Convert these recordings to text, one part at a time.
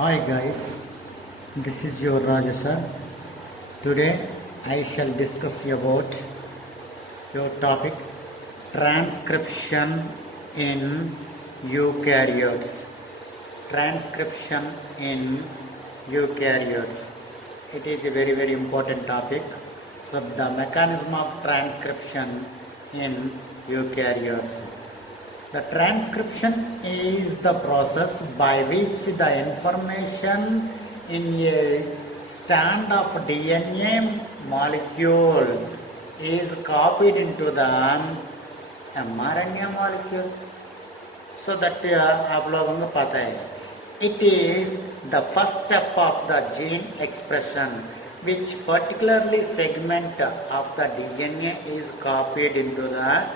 Hi guys, this is your Raja sir. Today I shall discuss about your topic transcription in eukaryotes. Transcription in eukaryotes. It is a very important topic. So the mechanism of transcription in eukaryotes. The transcription is the process by which the information in a strand of DNA molecule is copied into the mRNA molecule. So that आप लोगों को पता है. It is the first step of the gene expression, which particularly segment of the DNA is copied into the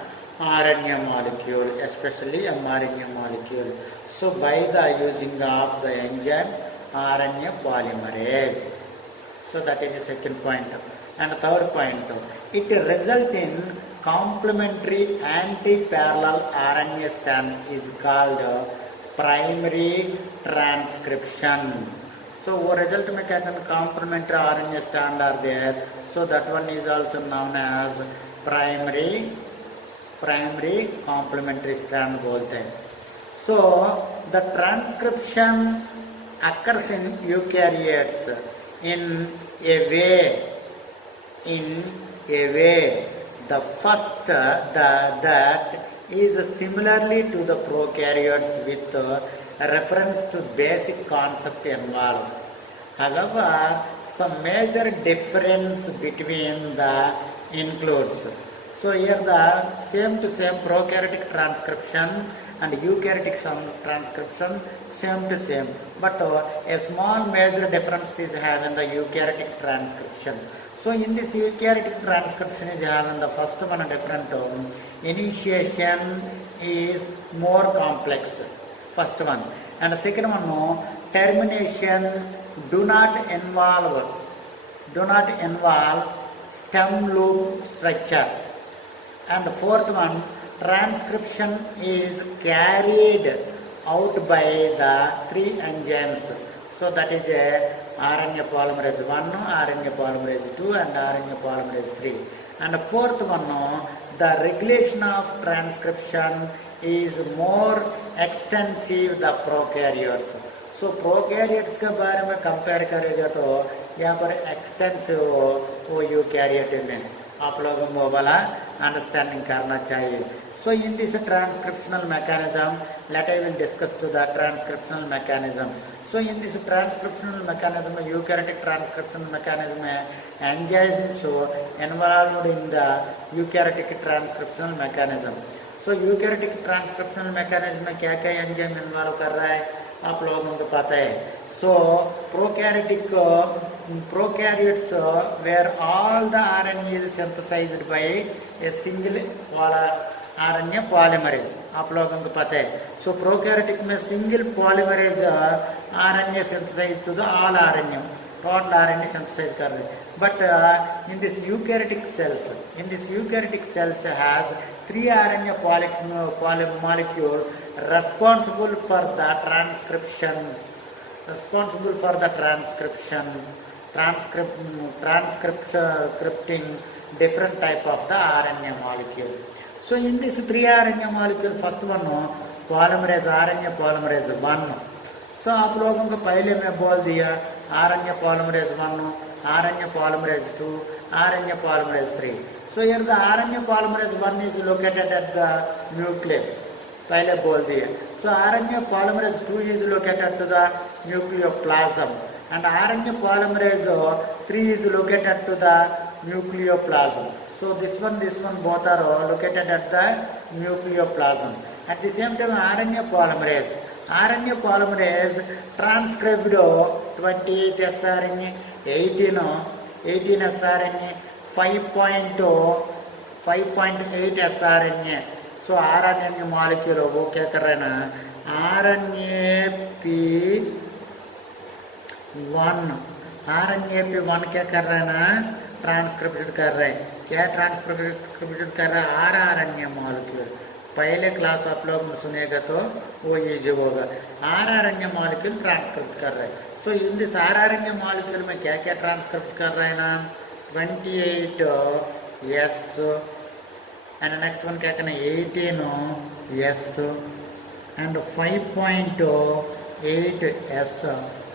RNA molecule, especially mRNA molecule. So by the using of the enzyme RNA polymerase. So that is the second point. And the third point, it results in complementary anti-parallel RNA strand is called primary transcription. So वो result में क्या कहते हैं, complementary RNA strand are there. So that one is also known as primary complementary strand बोलते हैं. So the transcription occurs in eukaryotes in a way the first that is similarly to the prokaryotes with reference to basic concept involved. However, some major difference between the includes. So here the same to same prokaryotic transcription and eukaryotic transcription same to same, but a small major difference is having the eukaryotic transcription. So in this eukaryotic transcription is having the first one different initiation is more complex, first one, and the second one termination do not involve stem loop structure. And fourth one, transcription is carried out by the three enzymes. So that is a RNA polymerase 1, RNA polymerase 2 and RNA polymerase 3. And the fourth one, the regulation of transcription is more extensive the prokaryotes. So prokaryotes के बारे में compare करेगा तो यहाँ पर extensive वो eukaryote में आप लोगों को वाला अंडरस्टैंडिंग करना चाहिए. So in this transcriptional mechanism, let I will discuss to the transcriptional mechanism. So in this transcriptional mechanism, eukaryotic transcriptional mechanism, enzymes involved in the eukaryotic transcriptional mechanism. So eukaryotic transcriptional mechanism में क्या क्या enzyme involve कर रहा है आप लोगों को पता है. So prokaryotes where all the RNA is synthesized by a single RNA polymerase. आप लोगों को पता है. So prokaryotic में single polymerase RNA synthesized to the all RNA, total RNA synthesized कर रहे हैं. But in this eukaryotic cells has 3 RNA molecule responsible for the transcripting different type of the RNA molecule. So in this 3 RNA molecule, first one polymerase RNA polymerase 1. So आप लोगों को पहले मैं बोल दिया RNA polymerase 1, RNA polymerase 2, RNA polymerase 3. So here the RNA polymerase 1 is located at the nucleus. पहले बोल दिए. So RNA polymerase 2 is located to the nucleoplasm and RNA polymerase 3 is located to the nucleoplasm. So this one both are located at the nucleoplasm. At the same time RNA polymerase transcribed 28 sRNA, 18 sRNA, 5.8 sRNA. So RNA molecule वो क्या कर रहे हैं ना, RNAP1 क्या कर रहे हैं ना, ट्रांसक्रिप्शन कर रहे हैं. क्या ट्रांसक्रिप्शन कर रहा है, RNA molecule. पहले क्लास आप लोग सुनेगा तो वो ईजी होगा। RNA मॉलिक्यूल ट्रांसक्रिप्ट कर रहे हैं। सो इन दिस RNA मॉलिक्यूल में क्या क्या ट्रांसक्रिप्ट कर रहे हैं ना, 28 S एंड नेक्स्ट वन क्या करना है 18 S and 5.8 S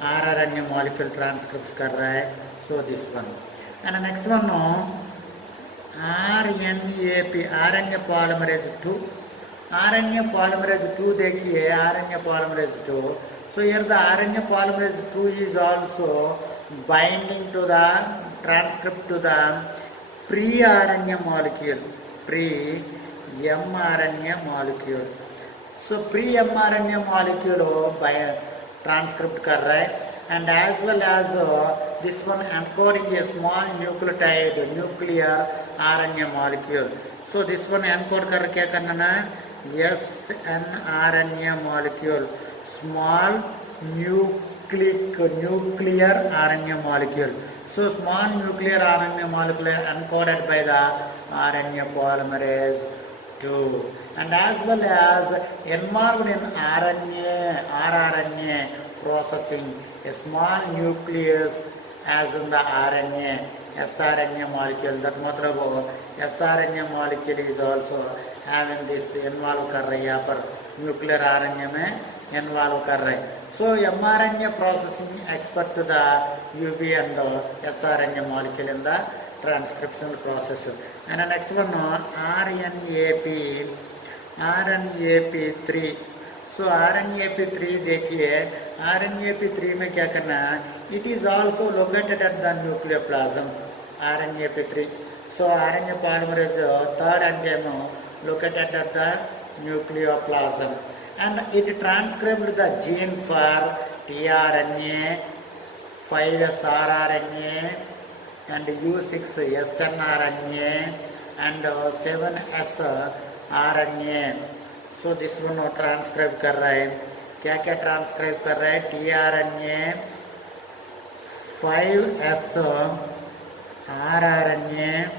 RNA molecule transcripts कर रहा है. So this one and the next one RNAP RNA polymerase 2. RNA polymerase 2 देखिए RNA polymerase 2. So here the RNA polymerase 2 is also binding to the transcript to the pre-RNA molecule, pre-mRNA molecule. So pre-mRNA molecule by transcript कर रहा है and as well as this one encoding a small nucleotide nuclear RNA molecule. So this one encode कर क्या करना है snRNA molecule, small nuclear RNA molecule. So small nuclear RNA molecule encoded by the RNA polymerase 2 and as well as involved in rRNA processing a small nucleus as in the RNA sRNA molecule. That matlab sRNA molecule is also having this involve कर रही है यहाँ पर nuclear RNA में involve कर रहे हैं. So mRNA processing expert to the UB and the sRNA molecule in the transcriptional process. And the next one RNAP3. So RNAP3 देखिए RNAP3 में क्या करना है, it is also located at the nucleoplasm. RNAP3. So RNA polymerase third enzyme located at the nucleoplasm and it transcribed the gene for tRNA, 5S rRNA and U6 snRNA and 7S RNA. So this one transcribe कर रहा है. क्या क्या transcribe कर रहा है, tRNA, 5S rRNA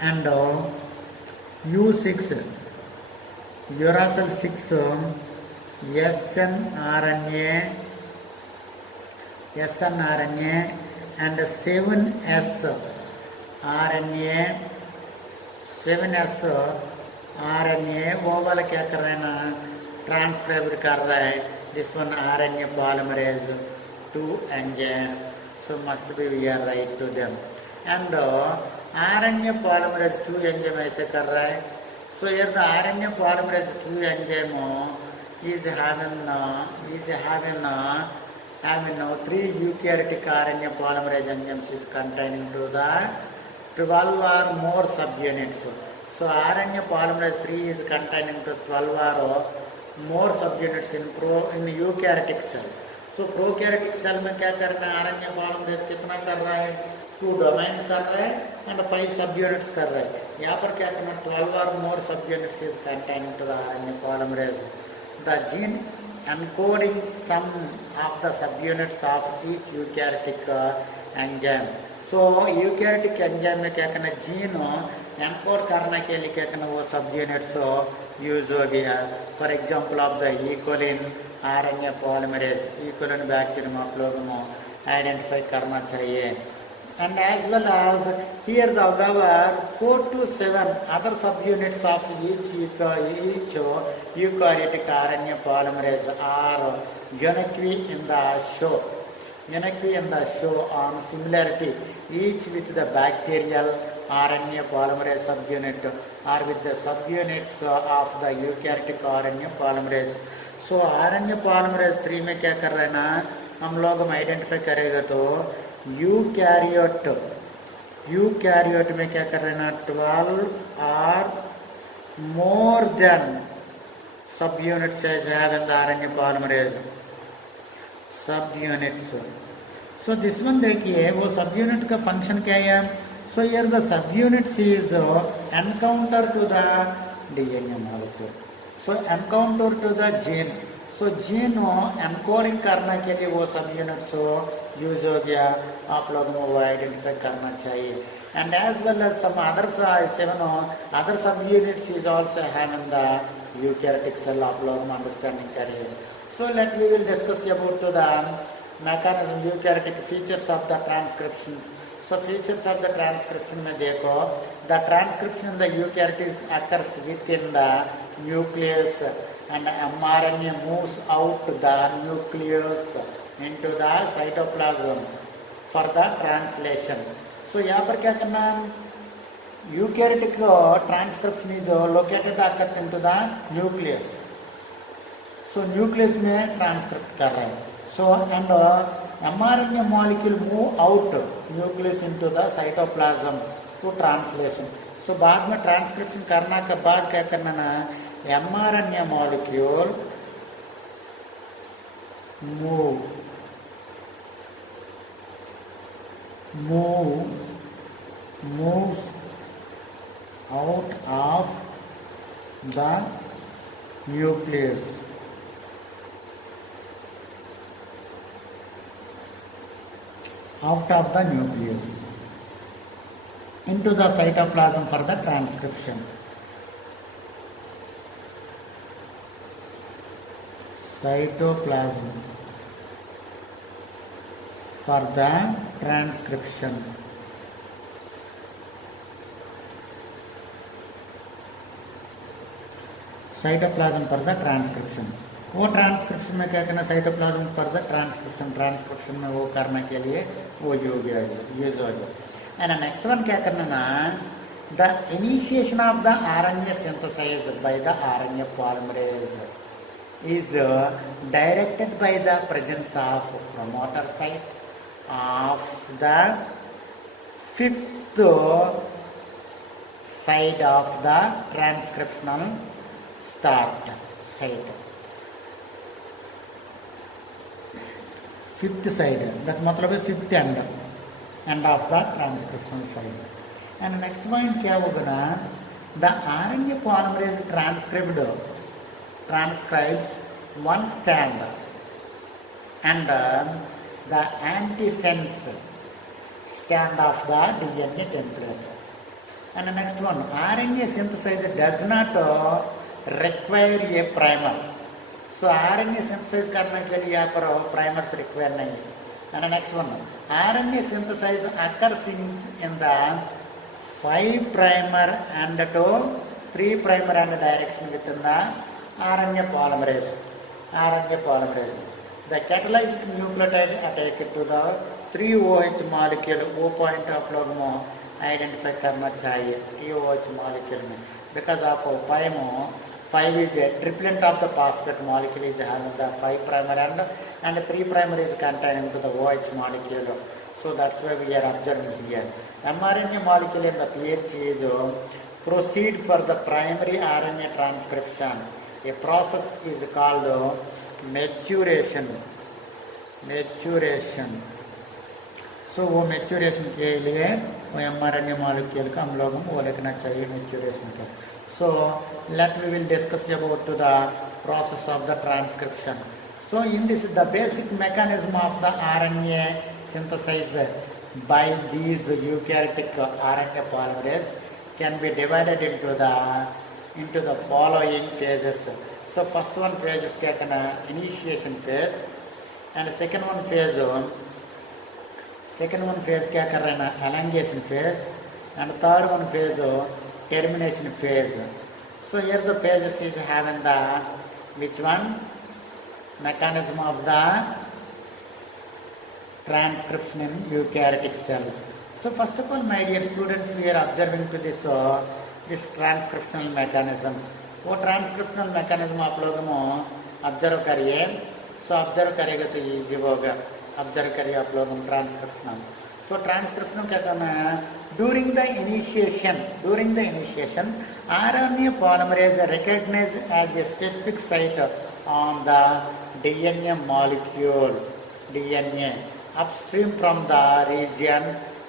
and U6 uracil 6 snRNA and 7S RNA वो वाला क्या कर रहे हैं ना, ट्रांसक्राइब कर रहा है. This one RNA polymerase 2 enzyme. So must be we are right to them and RNA polymerase 2 enzyme ऐसे कर रहा है. So here the RNA polymerase 2 enzyme is having 3 eukaryotic RNA polymerase enzymes is containing to the 12 or more subunits. So RNA polymerase 3 is containing to 12 or more subunits in eukaryotic cell. So prokaryotic cell में क्या करना है, RNA polymerase कितना कर रहा है, 2 domains कर रहा है and 5 subunits कर रहा है. यहाँ पर क्या करना, 12 or more subunits is containing to the RNA polymerase. The gene encoding some of the subunits of each eukaryotic enzyme. So eukaryotic enzyme में क्या करना, जीन एनकोड करने के लिए क्या करना, वो सब यूनिट्स यूज हो गया. For example of the E coli RNA polymerase, E coli bacterium आप लोगों को आइडेंटिफाई करना चाहिए. And as well as here the however 4 to 7 other subunits of each eukaryotic RNA polymerase are unique in the show. Unique in the show on similarity each with the bacterial RNA polymerase subunit or with the subunits of the eukaryotic RNA polymerase. So RNA polymerase 3 में क्या कर रहे हैं ना, हम लोग हम identify करेगा तो यूकैरियोट में क्या कर रहे हैं ना, 12 or more than subunits as have in the RNA polymerase subunits. So this one देखिए वो subunit का function क्या है. So here the subunits is encounter to the DNA molecule. So encounter to the gene. So gene encoding करने के लिए वो subunits use हो गया, आप लोगों को आइडेंटिफाई करना चाहिए. and as well as some other seven other subunits is also having the eukaryotic cell upload understanding career. So we will discuss about the mechanism eukaryotic features of the transcription. So features of the transcription में देखो, the transcription in the eukaryotes occurs within the nucleus and mRNA moves out the nucleus into the cytoplasm for the translation. So यहाँ पर क्या करना है, eukaryotic transcription is located occurs into the nucleus. So nucleus में transcript कर रहा है. So and mRNA molecule move out nucleus into the cytoplasm to translation. So बाद में transcription करना के बाद क्या करना ना, mRNA molecule moves out of the nucleus into the cytoplasm for the transcription. Cytoplasm for the transcription. Cytoplasm for the transcription. वो transcription में क्या करना, साइटोप्लाज्म फॉर द ट्रांसक्रिप्शन में वो करने के लिए वो यूज हो गया. एंड नेक्स्ट वन क्या करना ना, the initiation of the RNA synthesize by the RNA polymerase is directed by the presence of promoter site of the fifth side of the transcriptional start site. Fifth side, that मतलब है fifth end of the transcriptional side. And next point क्या होगा ना, the RNA polymerase transcribes one strand and the antisense strand of the DNA template. And the next one, RNA synthesis does not require a primer. So RNA synthesis करने के लिए यहाँ पर primers require नहीं है. And the next one, RNA synthesis occurs in the 5' and to 3' and direction within the RNA polymerase. The catalyzed nucleotide attack to the 3OH molecule O point आप लोग में identify करना चाहिए 3OH molecule में, because of 5 is a triplet of the phosphate molecule is having the 5' and 3' is contained into the OH molecule. So that's why we are observing here. mRNA molecule in the pH is proceed for the primary RNA transcription. A process is called maturation. So वो maturation के लिए वो mRNA molecule का हम लोगों को वो लिखना चाहिए maturation का. So we will discuss about the process of the transcription. So in this, the basic mechanism of the RNA synthesis by these eukaryotic RNA polymerase can be divided into the following phases. So first one phase is क्या करना, initiation phase, and second one phase क्या कर रहे हैं ना, elongation phase, and third one phase termination phase. So here the phases is having the which one, mechanism of the transcription in eukaryotic cell. So first of all, my dear students, we are observing to this transcriptional mechanism. वो transcriptional mechanism आप लोगों को observe करिए. So observe करेगा तो easy होगा. Observe करिए आप लोगों ट्रांसक्रिप्शनल. सो ट्रांसक्रिप्शनल क्या करना है, during the initiation RNA polymerase recognized as a specific site on the DNA molecule. DNA upstream from the region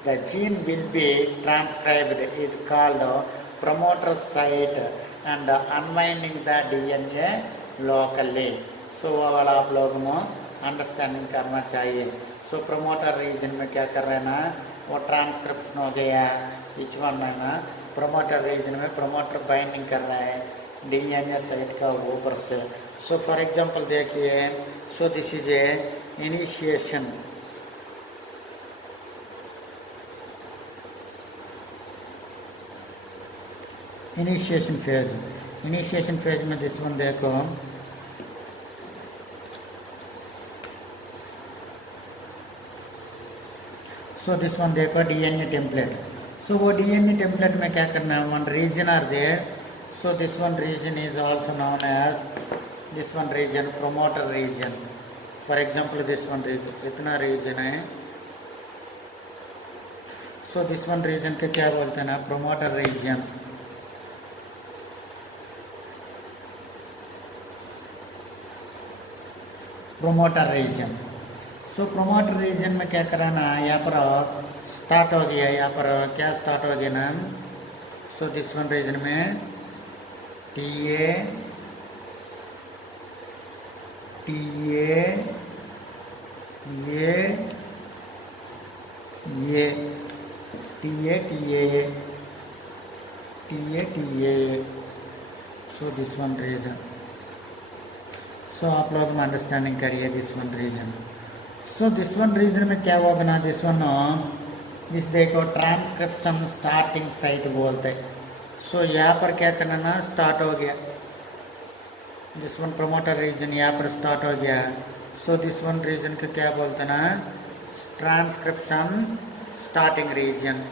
the gene will be transcribed is called promoter site and unwinding the DNA locally. So वाला आप लोगों को understanding करना चाहिए. सो promoter reason में क्या कर रहे हैं ना, वो ट्रांसक्रिप्शन हो गया। विच वन है ना, प्रोमोटर रीजन में प्रोमोटर बाइंडिंग कर रहा है डीएनए साइट का ऊपर से। सो फॉर एग्जांपल देखिए, so this is a initiation. Initiation phase में दिस वन देखो, सो दिस वन देखो डीएनए टेम्पलेट। सो वो डीएनए टेम्पलेट में क्या करना है, one region are there. So this one region is also known as this one region promoter region. For example this one region, इतना region है। So this one reason के क्या बोलते हैं ना, promoter region. Promoter region. So promoter region में क्या कराना है, यहाँ पर स्टार्ट हो गया, यहाँ पर क्या स्टार्ट हो गया ना। सो दिस वन रीजन में टीए टीए ये TA TA TA TA. So this one region. So आप लोग अंडरस्टैंडिंग करिए this one region. So this one region में क्या होगा ना, दिस वन दिस देखो ट्रांसक्रिप्शन स्टार्टिंग साइट बोलते। सो यहाँ पर क्या करना ना, स्टार्ट हो गया दिस वन प्रोमोटर रीजन, यहाँ पर स्टार्ट हो गया। सो दिस वन रीजन के क्या बोलते ना, transcription starting region.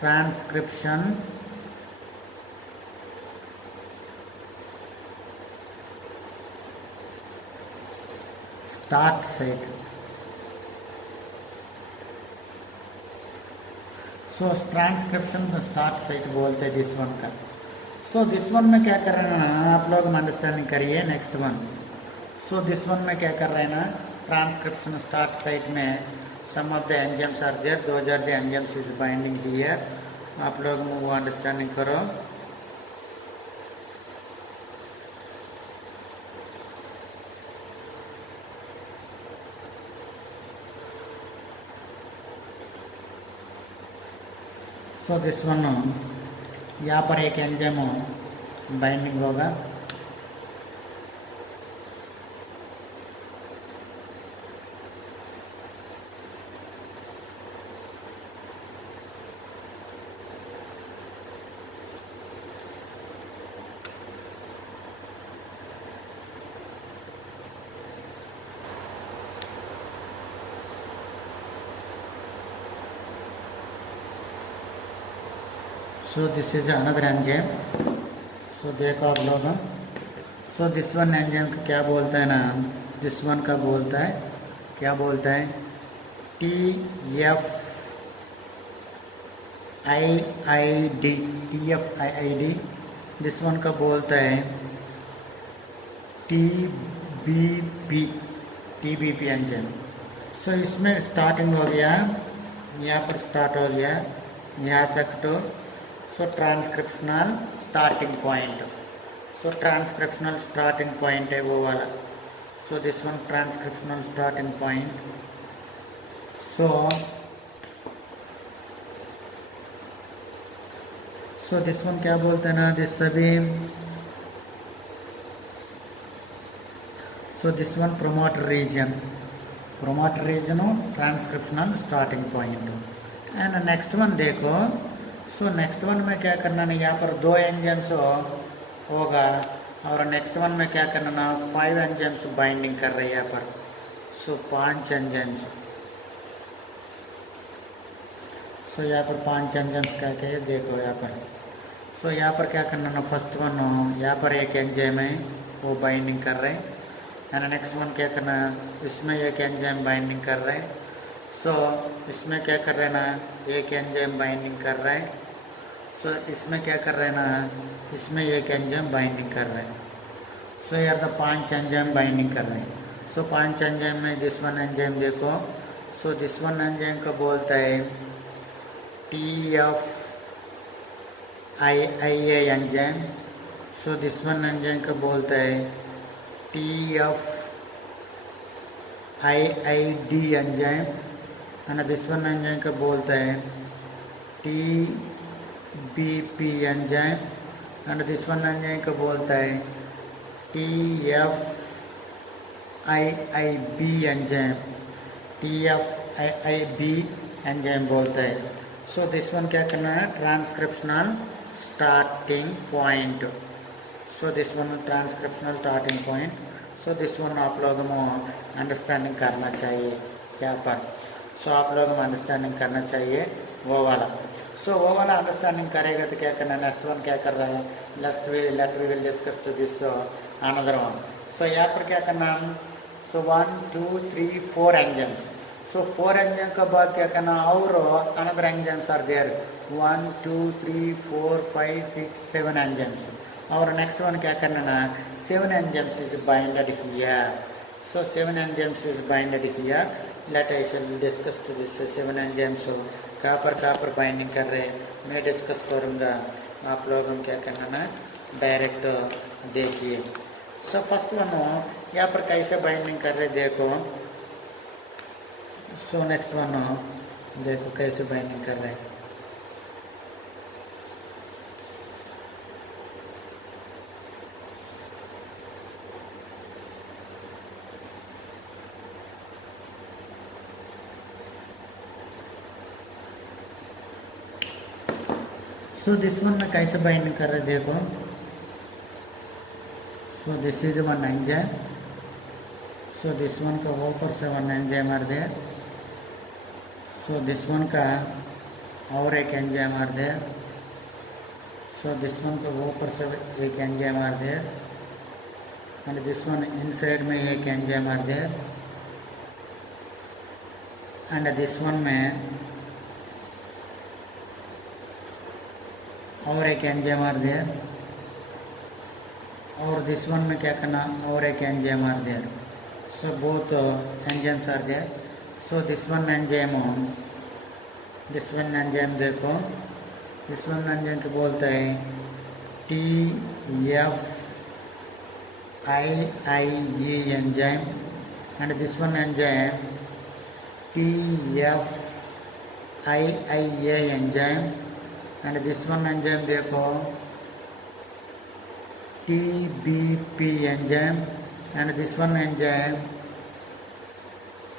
Transcription start site. So transcription start site बोलते हैं दिस वन का। सो दिस वन में क्या कर रहे हैं ना, आप लोग अंडरस्टैंडिंग करिए next one. So this one में क्या कर रहे हैं ना, ट्रांसक्रिप्शन स्टार्ट साइट में some of the enzymes are there, those are the enzymes is binding here. आप लोग वो अंडरस्टैंडिंग करो। सो दिस वन यहाँ पर एक एंजाइम बाइंडिंग होगा। So this is another enzyme. So देखो आप लोग, सो दिस वन एंजाइम का क्या बोलता है ना, दिस वन का बोलता है, क्या बोलता है, T F I D. T F I D. This one का बोलता है टी बी पी एंजाइम। सो इसमें स्टार्टिंग हो गया, यहाँ पर स्टार्ट हो गया यहाँ तक तो। So transcriptional starting point. So transcriptional starting point है वो वाला। So this one transcriptional starting point. So this one क्या बोलते हैं ना, दिस सभी। So this one promoter region transcriptional starting point. And next one देखो। सो नेक्स्ट वन में क्या करना है, यहाँ पर 2 एंजाइम्स होगा और नेक्स्ट वन में क्या करना ना, 5 एंजाइम्स बाइंडिंग कर रही है यहाँ पर। सो 5 एंजाइम्स। सो यहाँ पर 5 एंजाइम्स क्या क्या है देखो यहाँ पर। सो यहाँ पर क्या करना ना, फर्स्ट वन यहाँ पर एक एंजाइम है वो बाइंडिंग कर रहे हैं। एंड नेक्स्ट वन क्या करना है, इसमें एक एंजाइम बाइंडिंग कर रहे हैं। सो इसमें क्या कर रहे हैं ना, एक एंजाइम बाइंडिंग कर रहे हैं। सो इसमें क्या कर रहे हैं ना, इसमें एक एंजाइम बाइंडिंग कर रहे हैं। सो यार तो 5 एंजाइम बाइंडिंग कर रहे हैं। सो 5 एंजाइम में दिस वन एंजाइम देखो। सो दिस वन एंजाइम को बोलता है T F I A enzyme. So this one enzyme को बोलता है T F IID enzyme, and this one enzyme को बोलते हैं TBP enzyme, and this one enzyme को बोलता है TFIIB enzyme, TFIIB enzyme बोलता है. So this one क्या करना है, transcriptional starting point. So this one transcriptional starting point. So this one आप लोगों को अंडरस्टैंडिंग करना चाहिए यहाँ पर. So आप लोगों को अंडरस्टैंडिंग करना चाहिए वो वाला. So वो वाला अंडरस्टैंडिंग करेगा तो क्या करना है, नेक्स्ट वन क्या कर रहा है, let we will discuss to this another one. So यहाँ पर क्या करना है, so 1 2 3 4 एंजाइम्स. So 4 एंजाइम के बाद क्या करना, और another enzymes are there, 1 2 3 4 5 6 7 enzymes. और नेक्स्ट वन क्या करना ना, 7 enzymes is binded here. So 7 enzymes is binded here. Let I shall discuss to this 7 enzymes. So कहाँ पर बाइंडिंग कर रहे हैं मैं डिस्कस करूँगा, आप लोगों को क्या करना ना डायरेक्ट देखिए. सो फर्स्ट वन यहाँ पर कैसे बाइंडिंग कर रहे देखो. सो नेक्स्ट वन देखो कैसे बाइंडिंग कर रहे हैं. सो दिस वन में कैसे बाइंडिंग कर रहे देखो. So this is one enzyme. So this one का ऊपर से one enzyme are there. So this one का और एक enzyme are there. So this one का ऊपर से एक enzyme are there, and this one inside में एक enzyme are there, and this one में और एक एंजाइम आर देयर, और दिस वन में क्या करना, और एक enzyme are there. So both enzymes are there. So this one enzyme देखो, दिस वन एंजाइम को बोलते हैं TFIIE enzyme, and this one enzyme TFIIA enzyme, and this one enzyme देखो TBP enzyme, and this one enzyme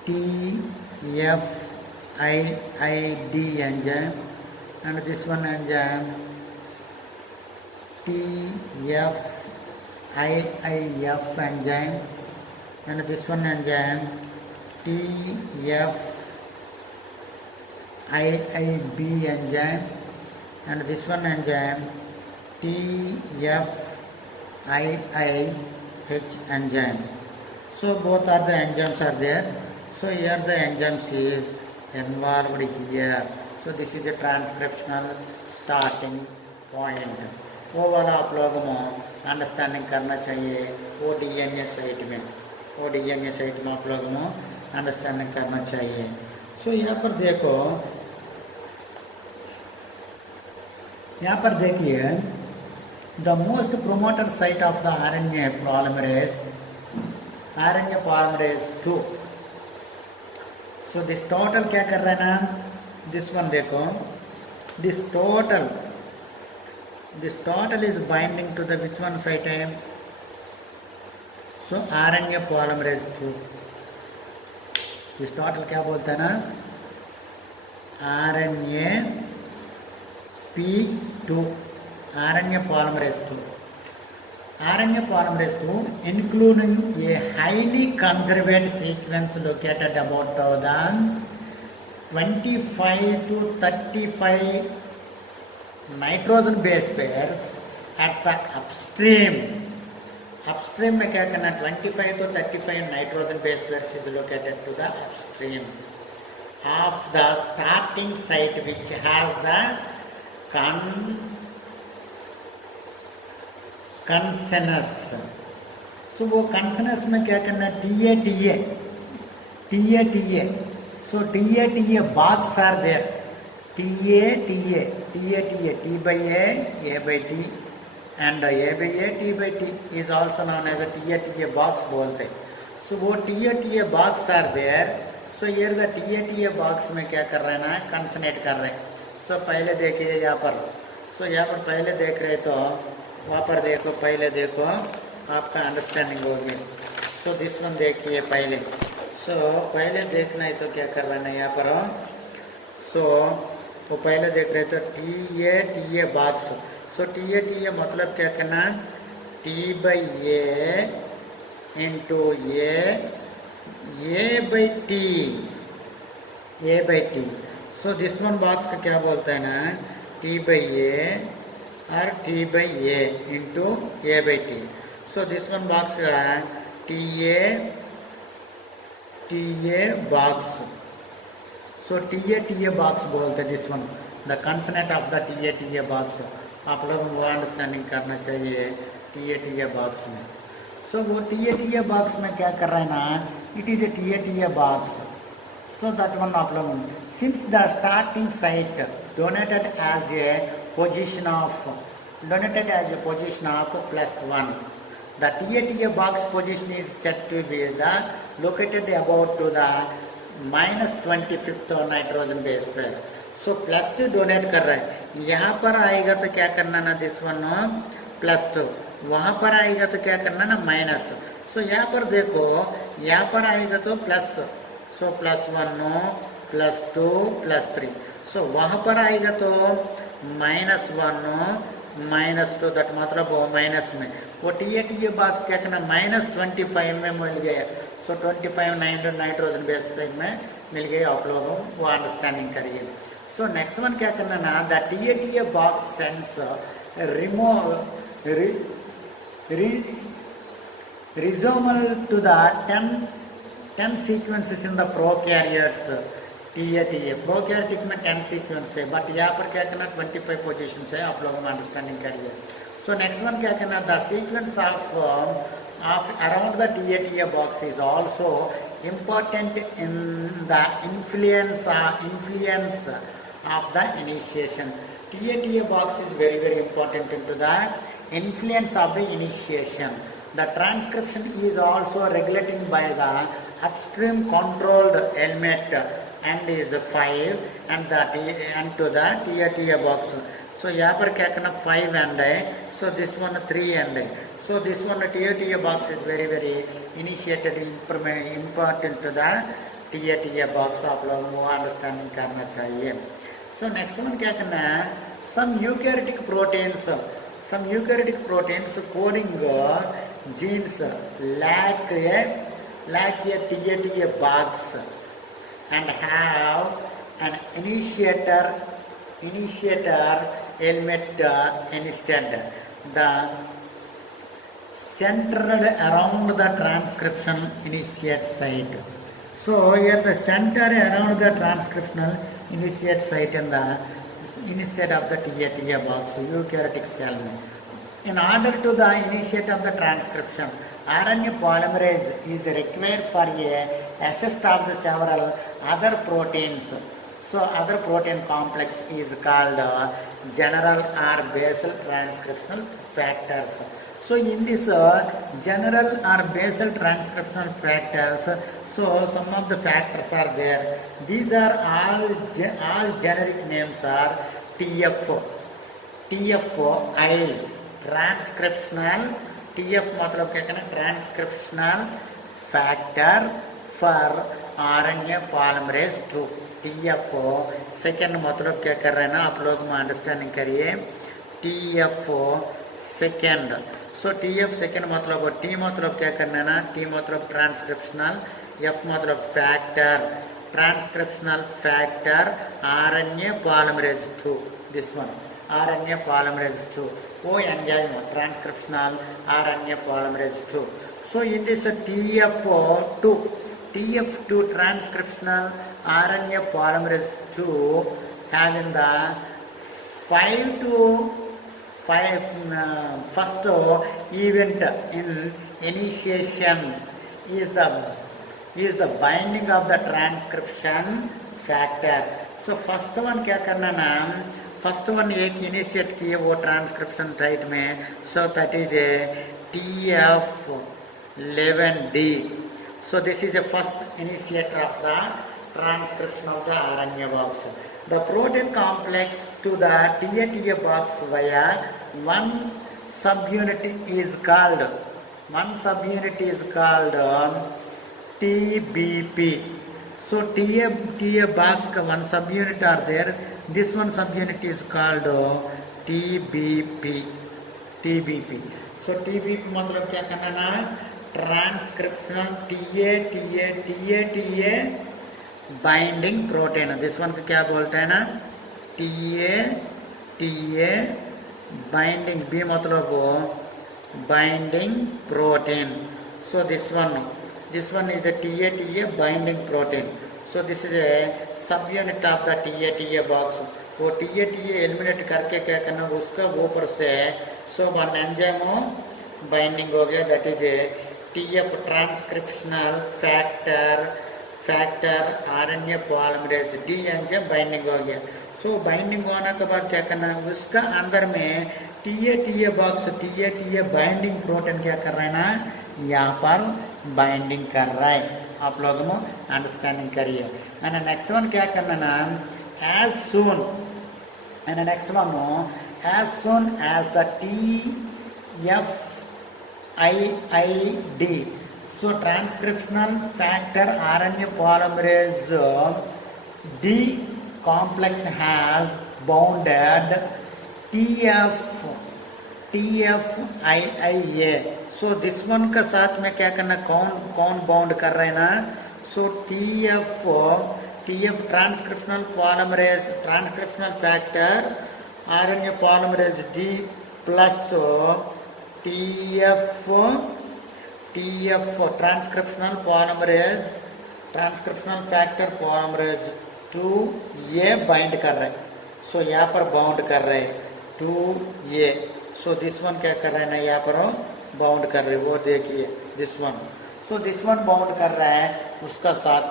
TFIID enzyme, and this one enzyme TFIIF enzyme, and this one enzyme TFIIB enzyme, and this one enzyme TFIIH enzyme. So both are the enzymes are there. So here the enzymes is involved here. So this is a transcriptional starting point. वो वाला आप लोगों को understanding करना चाहिए वो DNA site में, वो DNA साइट में आप लोगों को अंडरस्टैंडिंग करना चाहिए. सो यहाँ पर देखो, यहाँ पर देखिए the most promoter site of the RNA polymerase 2. So this total क्या कर रहा है ना, दिस वन देखो, this total is binding to the which one site है. So RNA polymerase 2. This total क्या बोलता है ना, RNA P2, RNA polymerase 2. RNA polymerase 2 including a highly conserved sequence located about 25 to 35 nitrogen base pairs at the upstream. Upstream में क्या करना, 25 to 35 nitrogen base pairs is located to the upstream of the starting site which has the कंसेनस. सो वो कंसेनस में क्या करना, TA. So TA box are there, TA, T by A by T, and A by A, T by T is also known as a TA box बोलते. So वो TA box are there. So here the TA box में क्या कर रहे हैं ना, कंसनेट कर रहे हैं. So पहले देखिए यहाँ पर. So यहाँ पर पहले देख रहे तो वहाँ पर देखो, पहले देखो आपका अंडरस्टैंडिंग होगी. So this one देखिए पहले. So पहले देखना है तो क्या कर रहे हैं यहाँ पर. So वो पहले देख रहे तो TA box. So TA मतलब क्या करना, T by A into A by T, A by T. So this one box का क्या बोलता है ना, T by A और T by A into A by T. So this one box का है TA box. So TA box बोलते हैं this one, the consonant of the TA box. आप लोगों को अंडरस्टैंडिंग करना चाहिए TA box में. So वो TA box में क्या कर रहा है ना, it is a TA box. So that one आप लोगों, since the starting site donated as a position of +1, the TA box position is set to be the located about to the -25th of nitrogen base pair. So +2 donate कर रहा है, यहाँ पर आएगा तो क्या करना ना, दिस वन +2, वहाँ पर आएगा तो क्या करना ना, माइनस. सो यहाँ पर देखो, यहाँ पर आएगा तो प्लस. सो +1 +2 +3. सो वहाँ पर आएगा तो -1 -2, दट मतलब वो माइनस में. वो TA बॉक्स क्या करना, -25 में मिल गया. सो 25 नाइट्रोजन बेस पेयर में मिल गया. आप लोगों वो अंडरस्टैंडिंग करिए. सो नेक्स्ट वन क्या करना ना, the TA box sense resomal to the 10 sequences in the prokaryotes. TA prokaryotic में 10 सीक्वेंस है, बट यहाँ पर क्या करना 25 पोजीशन है. आप लोगों को अंडरस्टैंडिंग करिए. सो नेक्स्ट वन क्या करना, the sequence of around the TA box is also important in the influence of the initiation. TA box is very important into the influence of the initiation. The transcription is also regulating by the upstream controlled element and is 5 and to the TA box. So यहाँ पर क्या करना 5 and है. So this one 3 and है. So this one TA box is very initiated important to the TA box. आप लोगों को understanding करना चाहिए. So next one क्या करना है, some eukaryotic proteins coding genes lack a TA box and have an initiator element instead. The centered around the transcription initiate site. So here the center around the transcriptional initiate site in the instead of the TA box, eukaryotic cell. In order to the initiate of the transcription, RNA polymerase is required for a assist of the several other proteins. So other protein complex is called general or basal transcriptional factors. So in this general or basal transcriptional factors, so some of the factors are there. These are all generic names are TFO, I, transcriptional. TF मतलब क्या कहना, transcriptional factor for RNA polymerase 2. TFO second मतलब क्या कर रहे हैं ना, आप लोग में अंडरस्टैंडिंग करिए. TFO second. So TF second मतलब T मतलब क्या करना है ना, T मतलब ट्रांसक्रिप्शनल, F मतलब factor, transcriptional factor RNA polymerase 2. This one RNA polymerase 2. O enzyme transcriptional RNA polymerase 2. So in this TF2 transcriptional RNA polymerase 2 having the 5 to 5 first event in initiation is the binding of the transcription factor. So first one क्या करना ना, first one एक initiate किए वो transcription site में. So that is a TF11D. So this is the first initiator of the transcription of the RNA box. The protein complex to the TA box via one subunit is called TBP. So TA box का one subunit are there. This one subunit is called TBP. So TBP मतलब क्या करना ना, transcriptional TA binding protein. This one को क्या बोलते हैं ना, TA बाइंडिंग. बी मतलब binding protein. So this one is a TA binding protein. So this is ए सब unit of the TA box. वो TA एलिमिनेट करके क्या करना, उसका ऊपर से सो वन एंजाइम बाइंडिंग हो गया, that is a TF transcriptional factor RNA polymerase D enzyme binding हो गया. सो बाइंडिंग होने के बाद क्या करना है, उसका अंदर में TA box TA binding protein क्या कर रहा है ना, यहाँ पर बाइंडिंग कर रहा है. आप लोग अंडरस्टैंडिंग करिए. एंड नेक्स्ट वन क्या करना ना, as soon as the TFIID. So transcriptional factor RNA polymerase D complex has bounded TFIIA. So this one का साथ में क्या करना, कौन बाउंड कर रहे हैं ना, so TF transcriptional factor RNA polymerase D plus TF transcriptional factor polymerase 2A bind कर रहे हैं. सो यहाँ पर बाउंड कर रहे हैं 2A. सो दिस वन क्या कर रहे हैं ना, यहाँ पर बाउंड कर रहे हैं. वो देखिए this one. So this one bound कर रहा है, उसका साथ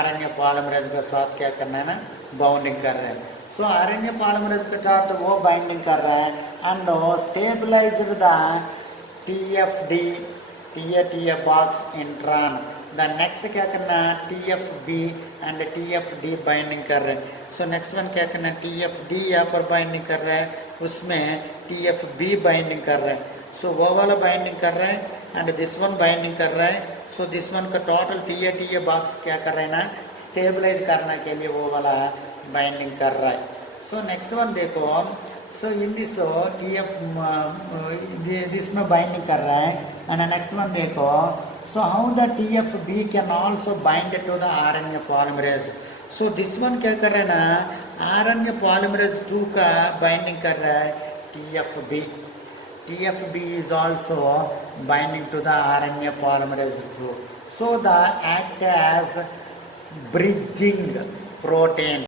RNA पॉलीमरेज के साथ क्या करना है ना, बाउंडिंग कर रहे हैं. सो RNA पॉलीमरेज के साथ वो बाइंडिंग कर रहा है and stabilized the TA box intron. The next क्या करना है, TFB एंड TFD बाइंडिंग कर रहे हैं. सो नेक्स्ट वन क्या करना है, TFD यहाँ पर बाइंडिंग कर रहा है, उसमें TFB बाइंडिंग कर रहा है. सो वो वाला बाइंडिंग कर रहा है एंड दिस वन बाइंडिंग कर रहा है. सो दिस वन का टोटल TA बॉक्स क्या कर रहे हैं ना, स्टेबलाइज करने के लिए वो वाला बाइंडिंग कर रहा है. सो नेक्स्ट वन देखो, so in this TF this में बाइंडिंग कर रहा है. एंड नेक्स्ट वन देखो, so how the TFB can also bind to the RNA polymerase. So this one क्या कर रहा है ना, RNA पॉलीमरेज 2 का बाइंडिंग कर रहा है TFB. TFB is also binding to the RNA polymerase 2. So the act as bridging protein.